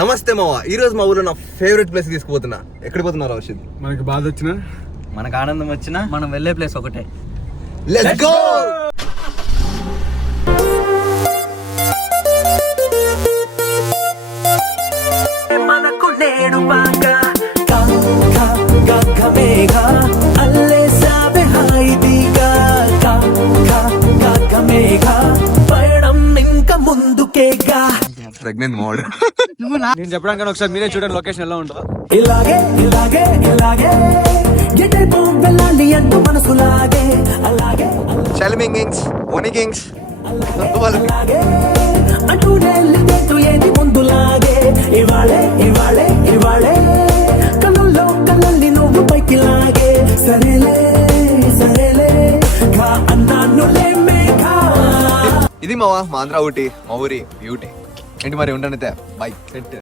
నమస్తే మావ. ఈ రోజు మా ఊర్లో నా ఫేవరెట్ ప్లేస్ తీసుకుపోతున్నా. ఎక్కడికి పోతున్నారు ఔషధ్ మనకి బాధ వచ్చినా? మనకు ఆనందం వచ్చినా మనం వెళ్ళే ప్లేస్ ఒకటే. లెట్స్ గో ప్రెగ్నెంట్ మోడ్ నేను చెప్పడానికి ఒకసారి మీరే చూడండి లొకేషన్ ఎలా ఉంటుందో. ఇలాగే ఇలాగే ఇలాగే. ఏది ముందులాగే. ఇవాళే ఇవాళే ఇవాళే. కళ్ళల్లో కళ్ళల్ని నువ్వు పైకి లాగే సరేలే సరేలే. కా అన్నానులే మేఘా. ఇది మావా మా ఆంధ్ర ఊటి మా ఊరి బ్యూటీ എട്ട് മാറി ഉണ്ടെടുത്ത ബൈക്ക് എട്ട്